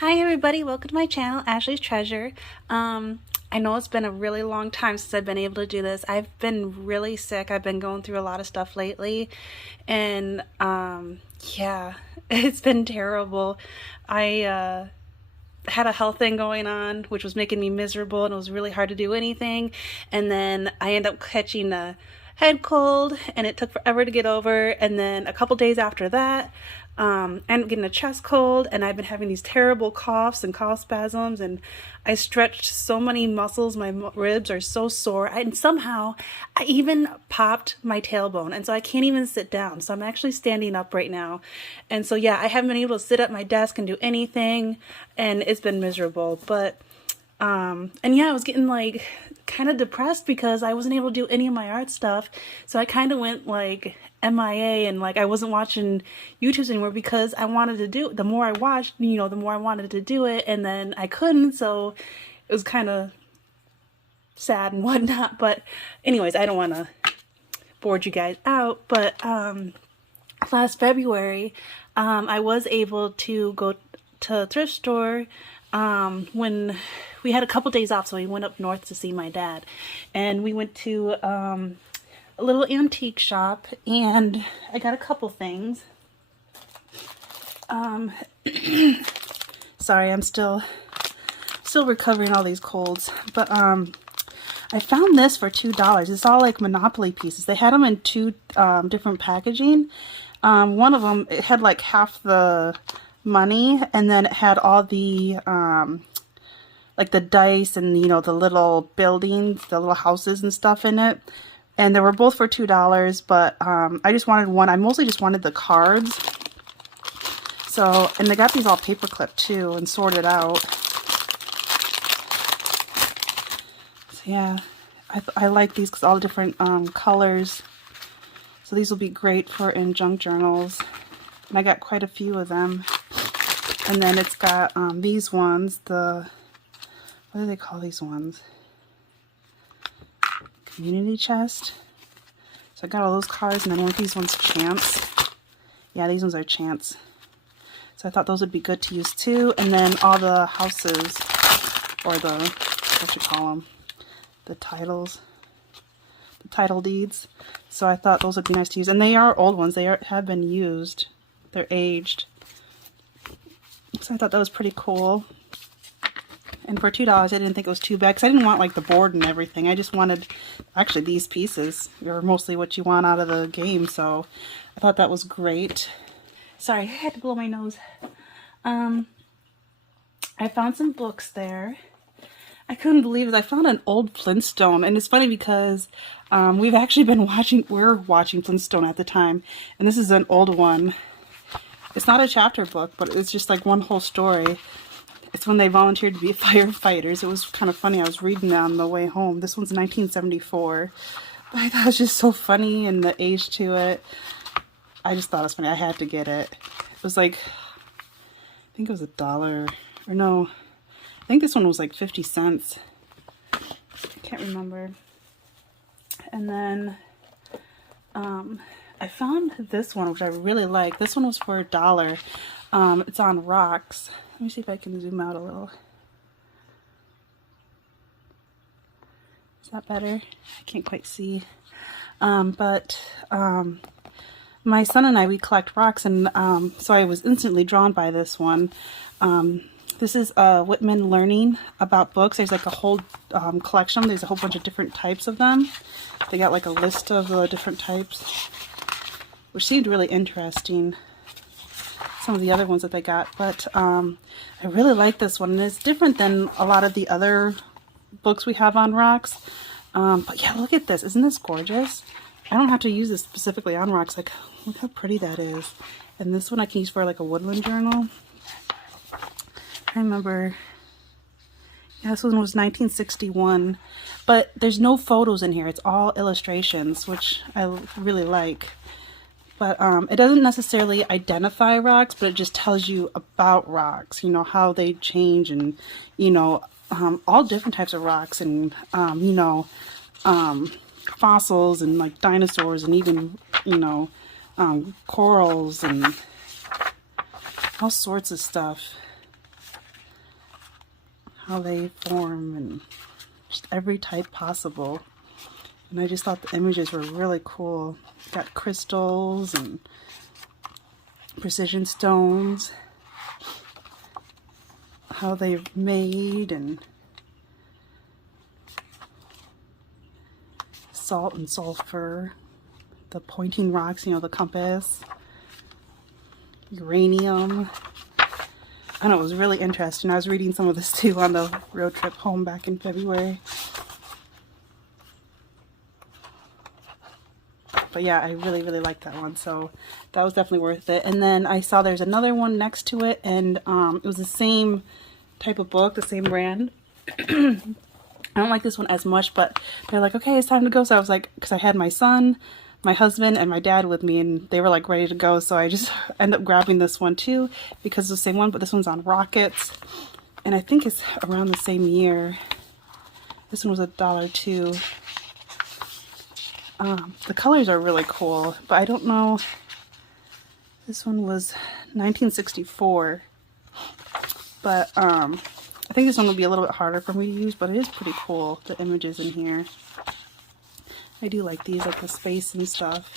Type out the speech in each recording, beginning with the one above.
Hi everybody, welcome to my channel, Ashley's Treasure. I know it's been a really long time since I've been able to do this. I've been really sick. I've been going through a lot of stuff lately, and yeah, it's been terrible. I had a health thing going on which was making me miserable, and it was really hard to do anything, and then I ended up catching a head cold and it took forever to get over, and then a couple days after that I ended up getting a chest cold, and I've been having these terrible coughs and cough spasms, and I stretched so many muscles. My ribs are so sore, and somehow I even popped my tailbone, and so I can't even sit down. So I'm actually standing up right now, and so yeah, I haven't been able to sit at my desk and do anything, and it's been miserable. But and yeah, I was getting like kind of depressed because I wasn't able to do any of my art stuff. So I kind of went like MIA, and like I wasn't watching YouTubes anymore because I wanted to do, the more I watched, the more I wanted to do it, and then I couldn't. So it was kind of sad and whatnot. But anyways, I don't want to bore you guys out, but last February I was able to go to a thrift store when we had a couple days off, so we went up north to see my dad, and we went to a little antique shop, and I got a couple things. Sorry, I'm still recovering all these colds, but I found this for $2. It's all like Monopoly pieces. They had them in two different packaging. One of them, it had like half the money, and then it had all the like the dice and the little buildings, the little houses and stuff in it, and they were both for $2. But I just wanted one. I mostly just wanted the cards. So, and they got these all paper clipped too and sorted out. So yeah, I like these because all different colors. So these will be great for in junk journals, and I got quite a few of them. And then it's got these ones, what do they call these ones? Community chest. So I got all those cards, and then one of these ones chance. Yeah, these ones are chance. So I thought those would be good to use too. And then all the houses, or the, what you call them, the titles, the title deeds. So I thought those would be nice to use. And they are old ones. They have been used. They're aged. So I thought that was pretty cool. And for $2, I didn't think it was too bad, because I didn't want like the board and everything. I just wanted, actually, these pieces are mostly what you want out of the game. So I thought that was great. Sorry, I had to blow my nose. I found some books there. I couldn't believe it. I found an old Flintstone, and it's funny because we've actually been we're watching Flintstone at the time, and this is an old one. It's not a chapter book, but it's just like one whole story. It's when they volunteered to be firefighters. It was kind of funny. I was reading that on the way home. This one's 1974. But I thought it was just so funny, and the age to it. I just thought it was funny. I had to get it. It was like, I think it was $1. Or no, I think this one was like 50 cents. I can't remember. And then I found this one, which I really like. This one was for $1. It's on rocks. Let me see if I can zoom out a little. Is that better? I can't quite see. But my son and I, we collect rocks, and so I was instantly drawn by this one. This is Whitman Learning About Books. There's like a whole collection. There's a whole bunch of different types of them. They got like a list of the different types, which seemed really interesting. Some of the other ones that they got, but I really like this one, and it's different than a lot of the other books we have on rocks. But yeah, look at this. Isn't this gorgeous? I don't have to use this specifically on rocks. Like, look how pretty that is. And this one I can use for like a woodland journal. I remember, yeah, this one was 1961, but there's no photos in here. It's all illustrations, which I really like. But it doesn't necessarily identify rocks, but it just tells you about rocks, how they change, and, all different types of rocks, and, fossils, and like dinosaurs, and even, corals, and all sorts of stuff. how they form and just every type possible. And I just thought the images were really cool. Got crystals and precision stones, how they're made, and salt and sulfur, the pointing rocks, you know, the compass, uranium. I know, it was really interesting. I was reading some of this too on the road trip home back in February. But yeah, I really, really liked that one. So that was definitely worth it. And then I saw there's another one next to it, and it was the same type of book, the same brand. I don't like this one as much, but they're like, okay, it's time to go. So I was like, because I had my son, my husband, and my dad with me, and they were like ready to go. So I just ended up grabbing this one too, because it's the same one, but this one's on rockets. And I think it's around the same year. This one was $1 too. The colors are really cool, but I don't know. This one was 1964, but I think this one will be a little bit harder for me to use, but it is pretty cool, the images in here. I do like these, like the space and stuff.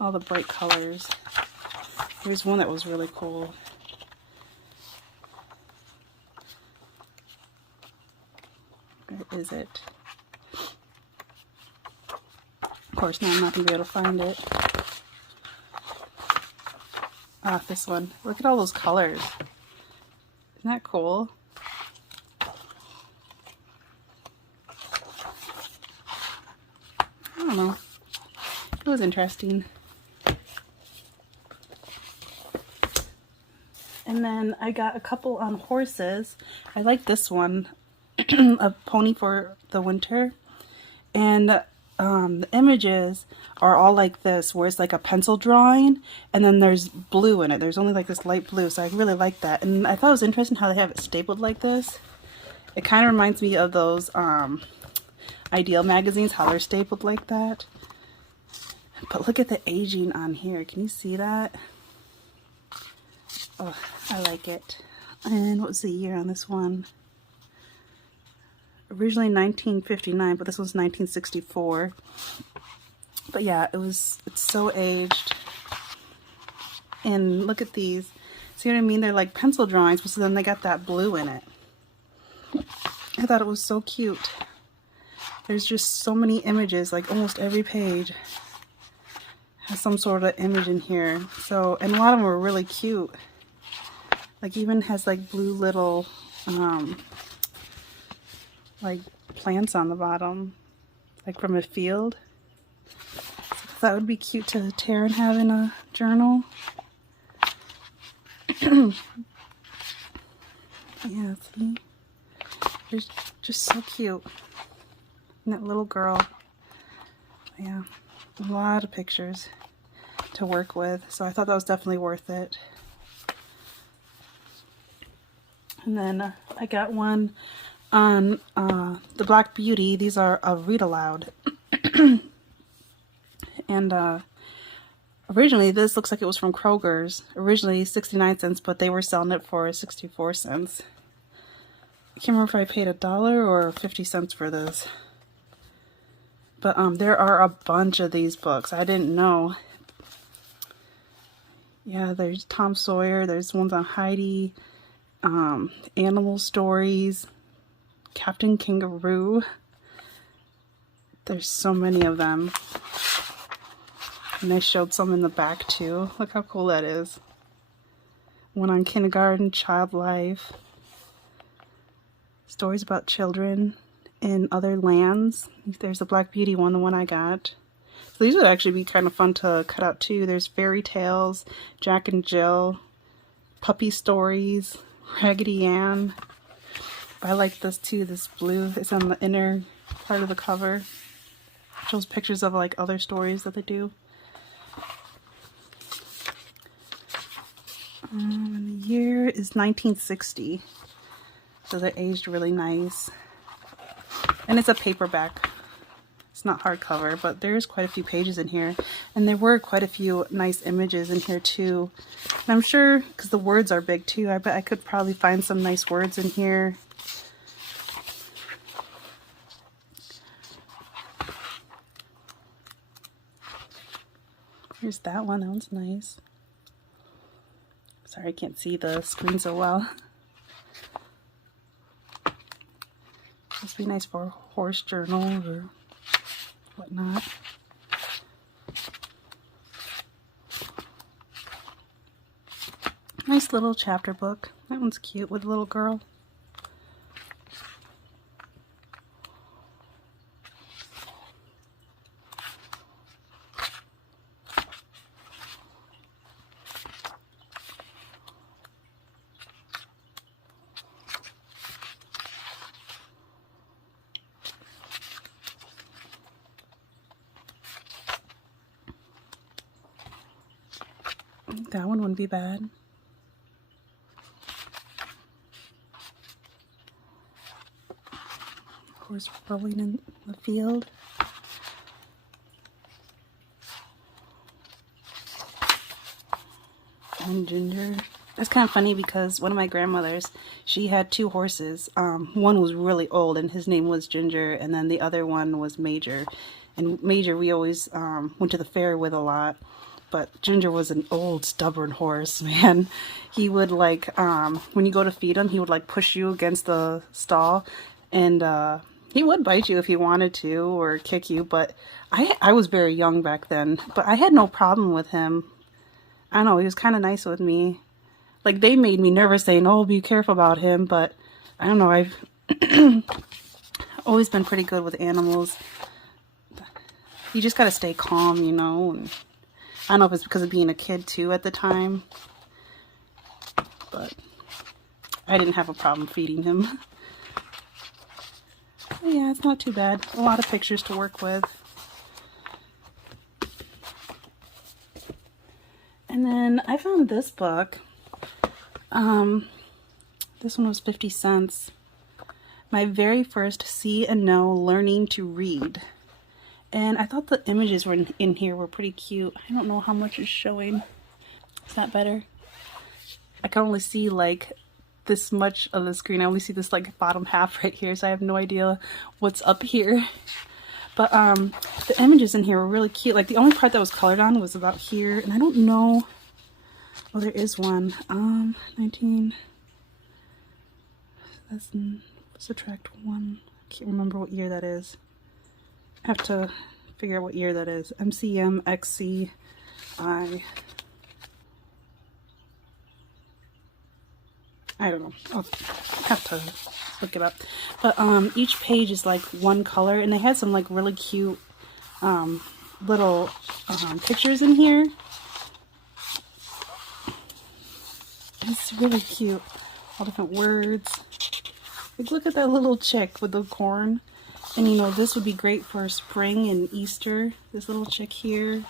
All the bright colors. There's one that was really cool. Where is it? Of course, now I'm not going to be able to find it. Ah, this one. Look at all those colors. Isn't that cool? I don't know. It was interesting. And then I got a couple on horses. I like this one, A Pony for the Winter. And the images are all like this, where it's like a pencil drawing, and then there's blue in it. There's only like this light blue, so I really like that. And I thought it was interesting how they have it stapled like this. It kind of reminds me of those Ideal magazines, how they're stapled like that. But look at the aging on here. Can you see that? Oh, I like it. And what was the year on this one? Originally 1959, but this was 1964. But yeah, it's so aged. And look at these. See what I mean? They're like pencil drawings, but so then they got that blue in it. I thought it was so cute. There's just so many images, like almost every page has some sort of image in here. So, and a lot of them are really cute. Like even has like blue little like plants on the bottom, like from a field. So that would be cute to tear and have in a journal. Yeah, see? They're just so cute. And that little girl. Yeah, a lot of pictures to work with. So I thought that was definitely worth it. And then I got one on the Black Beauty. These are a read aloud. And originally this looks like it was from Kroger's. Originally 69 cents, but they were selling it for 64 cents. I can't remember if I paid $1 or 50 cents for this. But there are a bunch of these books. I didn't know. Yeah, there's Tom Sawyer. There's ones on Heidi. Animal stories. Captain Kangaroo. There's so many of them. And I showed some in the back too. Look how cool that is. One on kindergarten, child life. Stories about children in other lands. There's a Black Beauty one, the one I got. So these would actually be kind of fun to cut out too. There's fairy tales, Jack and Jill, puppy stories, Raggedy Ann. I like this too, this blue. It's on the inner part of the cover. It shows pictures of like other stories that they do. And the year is 1960. So they aged really nice. And it's a paperback. It's not hardcover, but there's quite a few pages in here. And there were quite a few nice images in here too. And I'm sure, because the words are big too, I bet I could probably find some nice words in here. Here's that one. That one's nice. Sorry, I can't see the screen so well. Must be nice for a horse journal or whatnot. Nice little chapter book. That one's cute with a little girl. That one wouldn't be bad. Horse rolling in the field. And Ginger. That's kind of funny because one of my grandmothers, she had two horses. One was really old and his name was Ginger, and then the other one was Major. And Major we always went to the fair with a lot. But Ginger was an old, stubborn horse, man. He would like, when you go to feed him, he would like push you against the stall, and he would bite you if he wanted to, or kick you. But I was very young back then, but I had no problem with him. I don't know, he was kind of nice with me. Like, they made me nervous saying, oh, be careful about him, but I don't know, I've always been pretty good with animals. You just gotta stay calm, you know, and I don't know if it's because of being a kid too at the time, but I didn't have a problem feeding him. But yeah, it's not too bad. A lot of pictures to work with. And then I found this book. This one was 50 cents. My very first See and Know Learning to Read. And I thought the images were in here were pretty cute. I don't know how much is showing. Is that better? I can only see like this much of the screen. I only see this like bottom half right here, so I have no idea what's up here. But the images in here were really cute. Like the only part that was colored on was about here, and I don't know. Oh, there is one. 19. That's subtract 1. I can't remember what year that is. I have to figure out what year that is. MCM XCI. I don't know. I'll have to look it up. But each page is like one color, and they had some like really cute little pictures in here. It's really cute. All different words. Like, look at that little chick with the corn. And you know, this would be great for spring and Easter. This little chick here.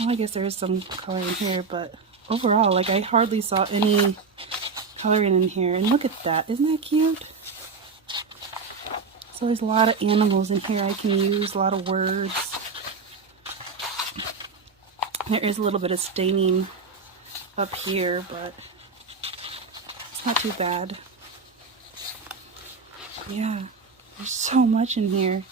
Well, I guess there is some color in here, but overall, like, I hardly saw any coloring in here. And look at that. Isn't that cute? So there's a lot of animals in here I can use, a lot of words. There is a little bit of staining up here, but it's not too bad. Yeah, there's so much in here.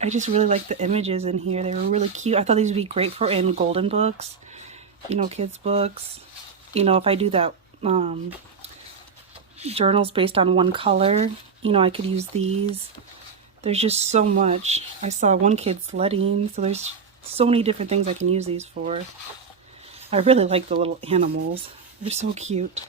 I just really like the images in here. They were really cute. I thought these would be great for in golden books, you know, kids books. You know, if I do that journals based on one color, you know, I could use these. There's just so much. I saw one kid sledding, so there's so many different things I can use these for. I really like the little animals. They're so cute.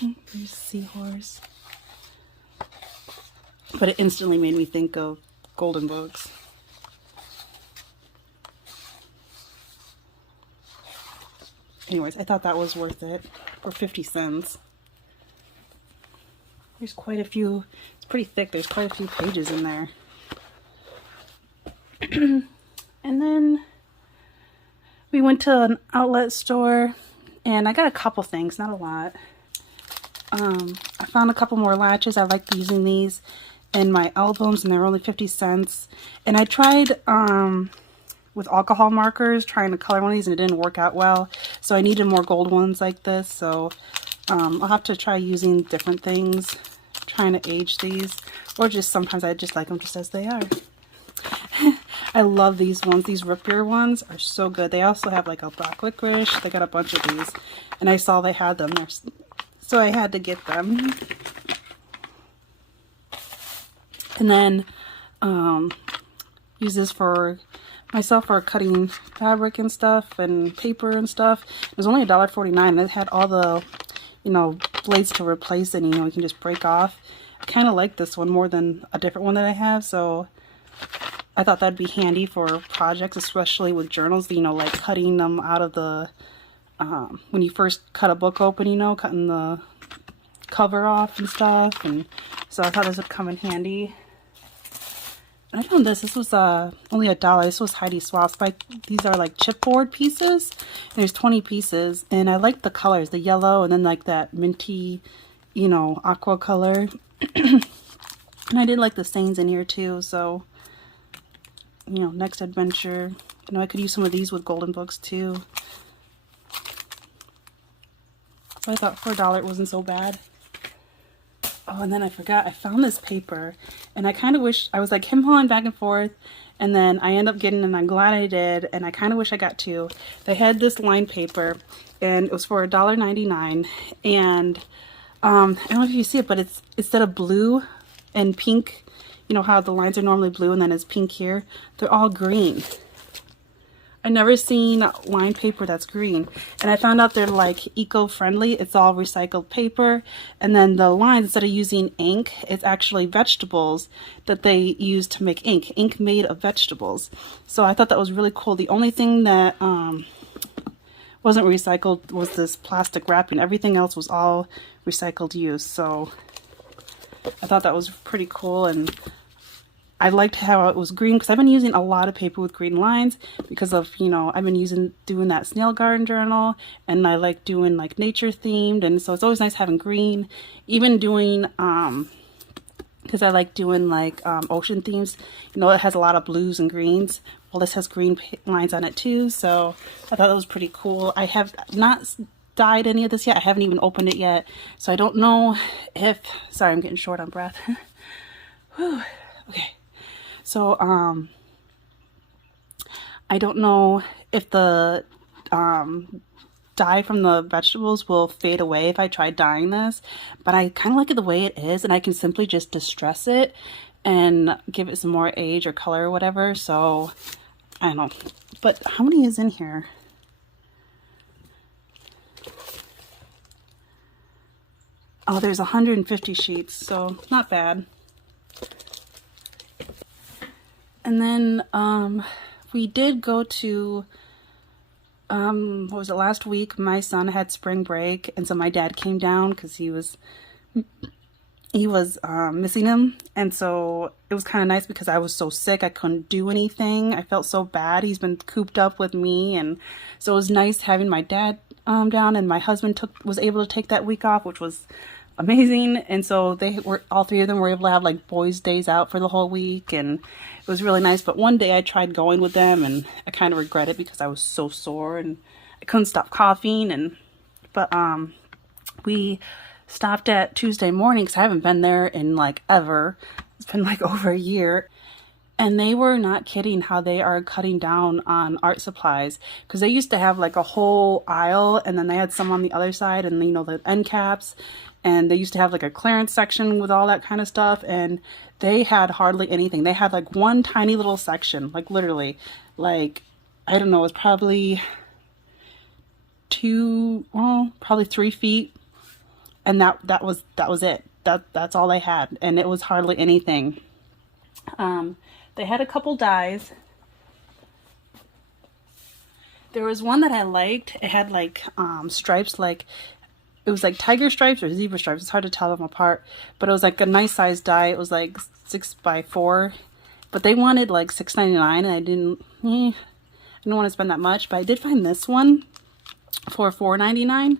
There's a seahorse. But it instantly made me think of golden books. Anyways, I thought that was worth it for 50 cents. There's quite a few, it's pretty thick, there's quite a few pages in there. And then we went to an outlet store and I got a couple things, not a lot. I found a couple more latches. I like using these in my albums and they're only 50 cents. And I tried with alcohol markers trying to color one of these and it didn't work out well. So I needed more gold ones like this. So I'll have to try using different things. trying to age these, or just sometimes I just like them just as they are. I love these ones. These root beer ones are so good. They also have like a black licorice. They got a bunch of these, and I saw they had them there, so I had to get them. And then use this for myself for cutting fabric and stuff and paper and stuff. It was only $1.49. It had all the, you know, blades to replace it. You know, you can just break off. I kind of like this one more than a different one that I have, so I thought that'd be handy for projects, especially with journals, you know, like cutting them out of the, when you first cut a book open, you know, cutting the cover off and stuff. And so I thought this would come in handy. And I found this. This was only $1. This was Heidi Swapp's. These are like chipboard pieces. There's 20 pieces, and I like the colors, the yellow and then like that minty, you know, aqua color. And I did like the stains in here too, so, you know, next adventure. You know, I could use some of these with golden books too. So I thought for $1 it wasn't so bad. Oh, and then I forgot, I found this paper, and I kind of wish, I was like him-hawing back and forth, and then I ended up getting, and I'm glad I did, and I kind of wish I got two. They had this lined paper, and it was for $1.99, and I don't know if you see it, but it's, instead of blue and pink, you know how the lines are normally blue and then it's pink here, they're all green. I've never seen lined paper that's green, and I found out they're like eco-friendly. It's all recycled paper, and then the lines, instead of using ink, it's actually vegetables that they use to make ink made of vegetables. So I thought that was really cool. The only thing that wasn't recycled was this plastic wrapping. Everything else was all recycled use, so I thought that was pretty cool. And I liked how it was green, because I've been using a lot of paper with green lines because of, you know, I've been doing that snail garden journal, and I like doing like nature themed, and so it's always nice having green. Even doing, because I like doing like ocean themes, you know, it has a lot of blues and greens. Well, this has green lines on it too, so I thought that was pretty cool. I have not dyed any of this yet. I haven't even opened it yet, so I don't know if, sorry, I'm getting short on breath. Whew. Okay. So, I don't know if the dye from the vegetables will fade away if I try dyeing this, but I kind of like it the way it is, and I can simply just distress it and give it some more age or color or whatever. So, I don't know. But how many is in here? Oh, there's 150 sheets, so not bad. And then we did go to, what was it, last week? My son had spring break, and so my dad came down because he was missing him. And so it was kind of nice because I was so sick, I couldn't do anything. I felt so bad. He's been cooped up with me, and so it was nice having my dad down, and my husband was able to take that week off, which was amazing. And so all three of them were able to have like boys' days out for the whole week, and it was really nice. But one day I tried going with them, and I kind of regret it because I was so sore and I couldn't stop coughing. But we stopped at Tuesday morning because I haven't been there in like ever. It's been like over a year. And they were not kidding how they are cutting down on art supplies, because they used to have like a whole aisle, and then they had some on the other side, and you know, the end caps, and they used to have like a clearance section with all that kind of stuff, and they had hardly anything. They had like one tiny little section, like literally, like, I don't know, it was probably probably 3 feet, and that was it. That's all they had, and it was hardly anything. They had a couple dyes. There was one that I liked. It had like stripes, like it was like tiger stripes or zebra stripes. It's hard to tell them apart, but it was like a nice size dye. It was like 6x4, but they wanted like $6.99, and I didn't want to spend that much. But I did find this one for $4.99,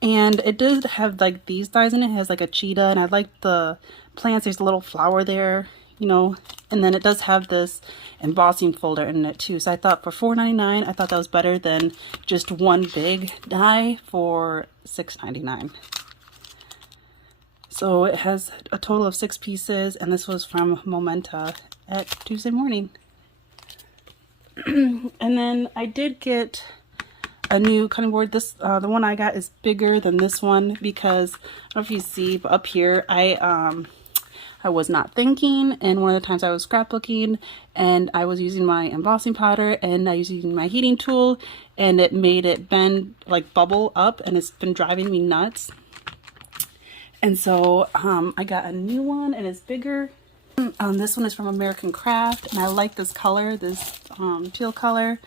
and it did have like these dyes in it. It has like a cheetah, and I like the plants. There's a little flower there, you know, and then it does have this embossing folder in it too. So I thought for $4.99, I thought that was better than just one big die for $6.99. So it has a total of 6 pieces, and this was from Momenta at Tuesday morning. And then I did get a new cutting board. This the one I got is bigger than this one because I don't know if you see, but up here I was not thinking, and one of the times I was scrapbooking and I was using my embossing powder and I was using my heating tool, and it made it bend, like bubble up, and it's been driving me nuts. And so I got a new one, and it's bigger. This one is from American Craft, and I like this color, this teal color.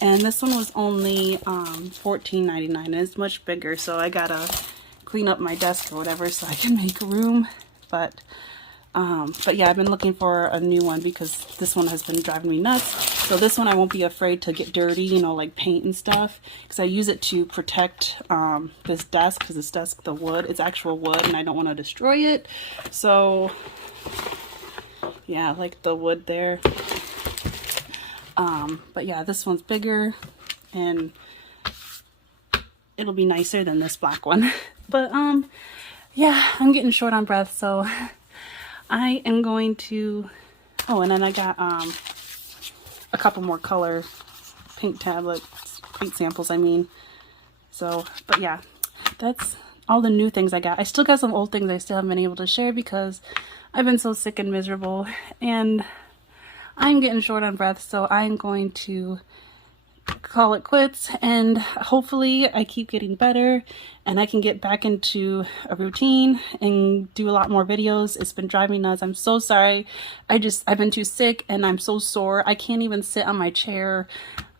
And this one was only $14.99, and it's much bigger, so I gotta clean up my desk or whatever so I can make room. But yeah, I've been looking for a new one because this one has been driving me nuts. So this one I won't be afraid to get dirty, you know, like paint and stuff, because I use it to protect this desk, because this desk, the wood, it's actual wood, and I don't want to destroy it. So yeah, like the wood there. But yeah, this one's bigger, and it'll be nicer than this black one. But yeah, I'm getting short on breath, so I am going to, oh, and then I got a couple more color paint tablets, paint samples, I mean. So, but yeah, that's all the new things I got. I still got some old things I still haven't been able to share because I've been so sick and miserable, and I'm getting short on breath, so I'm going to call it quits, and hopefully I keep getting better and I can get back into a routine and do a lot more videos. It's been driving me nuts. I'm so sorry. I've been too sick, and I'm so sore. I can't even sit on my chair.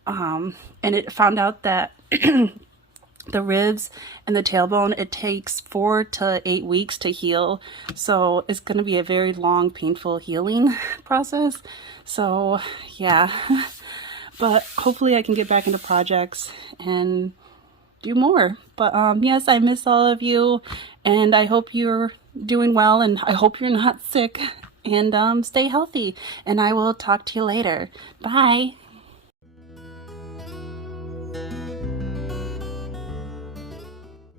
And it found out that the ribs and the tailbone, it takes 4 to 8 weeks to heal. So it's going to be a very long, painful healing process. So yeah. But hopefully I can get back into projects and do more. But yes, I miss all of you, and I hope you're doing well, and I hope you're not sick, and stay healthy. And I will talk to you later. Bye.